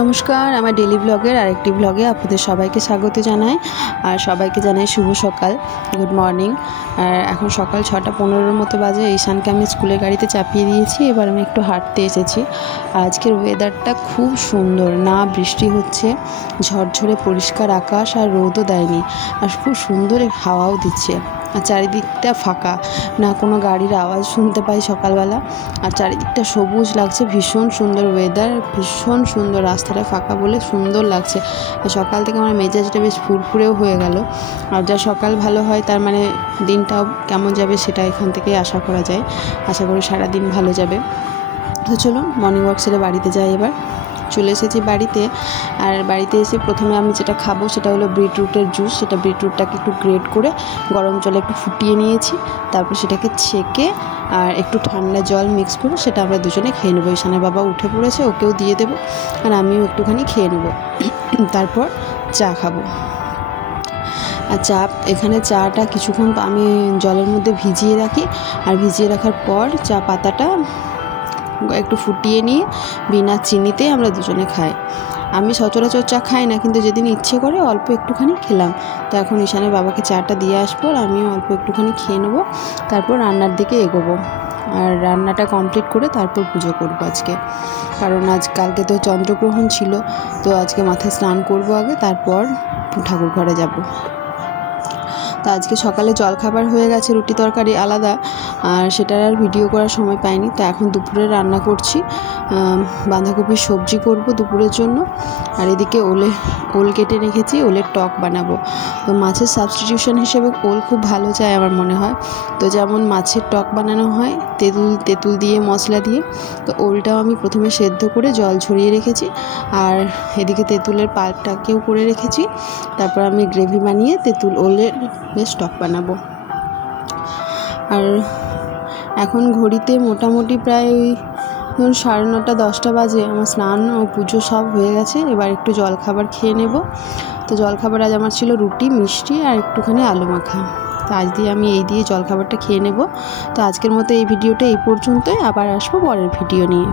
নমস্কার, আমার ডেলি ব্লগের আরেকটি ব্লগে আপনাদের সবাইকে স্বাগত জানাই। আর সবাইকে জানাই শুভ সকাল, গুড মর্নিং। আর এখন সকাল 6:15 মতো বাজে। ঈশানকে আমি স্কুলের গাড়িতে চাপিয়ে দিয়েছি, এবার আমি একটু হাঁটতে এসেছি। আজকের ওয়েদারটা খুব সুন্দর, না বৃষ্টি হচ্ছে, ঝরঝরে পরিষ্কার আকাশ, আর রোদও দেয়নি, আর খুব সুন্দর হাওয়াও দিচ্ছে। আর চারিদিকটা ফাঁকা, না কোনো গাড়ির আওয়াজ শুনতে পাই সকালবেলা। আর চারিদিকটা সবুজ লাগছে, ভীষণ সুন্দর ওয়েদার, ভীষণ সুন্দর। রাস্তাটা ফাঁকা বলে সুন্দর লাগছে। আর সকাল থেকে আমার মেজাজটা বেশ ফুরফুরেও হয়ে গেল। আর যা সকাল ভালো হয় তার মানে দিনটাও কেমন যাবে সেটা এখান থেকেই আশা করা যায়। আশা করি সারাদিন ভালো যাবে। তো চলুন মর্নিং ওয়াক সেরে বাড়িতে যাই। এবার চলে এসেছি বাড়িতে। আর বাড়িতে এসে প্রথমে আমি যেটা খাবো সেটা হলো বিটরুটের জুস। সেটা বিটরুটটাকে একটু গ্রেট করে গরম জলে একটু ফুটিয়ে নিয়েছি, তারপর সেটাকে ছেঁকে আর একটু ঠান্ডা জল মিক্স করে সেটা আমরা দুজনে খেয়ে নেবো। ঈশানের বাবা উঠে পড়েছে, ওকেও দিয়ে দেবো, আর আমিও একটুখানি খেয়ে নেবো। তারপর চা খাবো। আর এখানে চাটা কিছুক্ষণ আমি জলের মধ্যে ভিজিয়ে রাখি, আর ভিজিয়ে রাখার পর চা পাতাটা একটু ফুটিয়ে নিয়ে বিনা চিনিতে আমরা দুজনে খাই। আমি সচরাচর চা খাই না, কিন্তু যেদিন ইচ্ছে করে অল্প একটুখানি খেলাম। তো এখন ঈশানের বাবাকে চাটা দিয়ে আসবো, আর আমিও অল্প একটুখানি খেয়ে নেবো, তারপর রান্নার দিকে এগোবো। আর রান্নাটা কমপ্লিট করে তারপর পুজো করবো আজকে, কারণ কালকে তো চন্দ্রগ্রহণ ছিল। তো আজকে মাথায় স্নান করবো আগে, তারপর ঠাকুর ঘরে যাব। তো আজকে সকালে জলখাবার হয়ে গেছে, রুটি তরকারি আলাদা, আর সেটার আর ভিডিও করার সময় পাইনি। তো এখন দুপুরে রান্না করছি, বাঁধাকপির সবজি করব দুপুরের জন্য। আর এদিকে ওল কেটে রেখেছি, ওলের টক বানাবো। তো মাছের সাবস্টিটিউশন হিসেবে ওল খুব ভালো যায় আমার মনে হয়। তো যেমন মাছের টক বানানো হয় তেঁতুল দিয়ে, মশলা দিয়ে, তো ওলটাও আমি প্রথমে সেদ্ধ করে জল ঝরিয়ে রেখেছি, আর এদিকে তেঁতুলের পাল্পটাকেও করে রেখেছি। তারপর আমি গ্রেভি বানিয়ে ওলের বেশ টক বানাবো। আর এখন ঘড়িতে মোটামুটি প্রায় ওই 9:30 10টা বাজে। আমার স্নান ও পুজো সব হয়ে গেছে। এবার একটু জলখাবার খেয়ে নেব। তো জলখাবার আজ আমার ছিল রুটি, মিষ্টি আর একটুখানি আলু মাখা। তো আজ আমি এই দিয়ে জলখাবারটা খেয়ে নেব। তো আজকের মতো এই ভিডিওটা এই পর্যন্তই। আবার আসবো পরের ভিডিও নিয়ে।